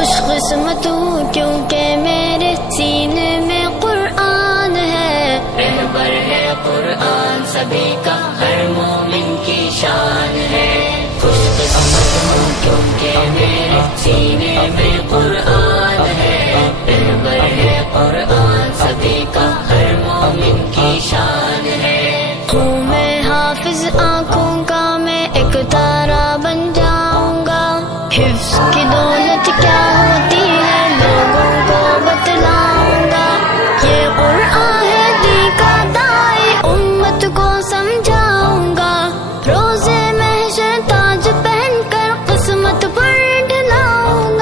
खुशकिस्मत हूँ क्योंकि मेरे सीने में कुरान है। रहबर है कुरान सभी का, हर मोमिन की शान है।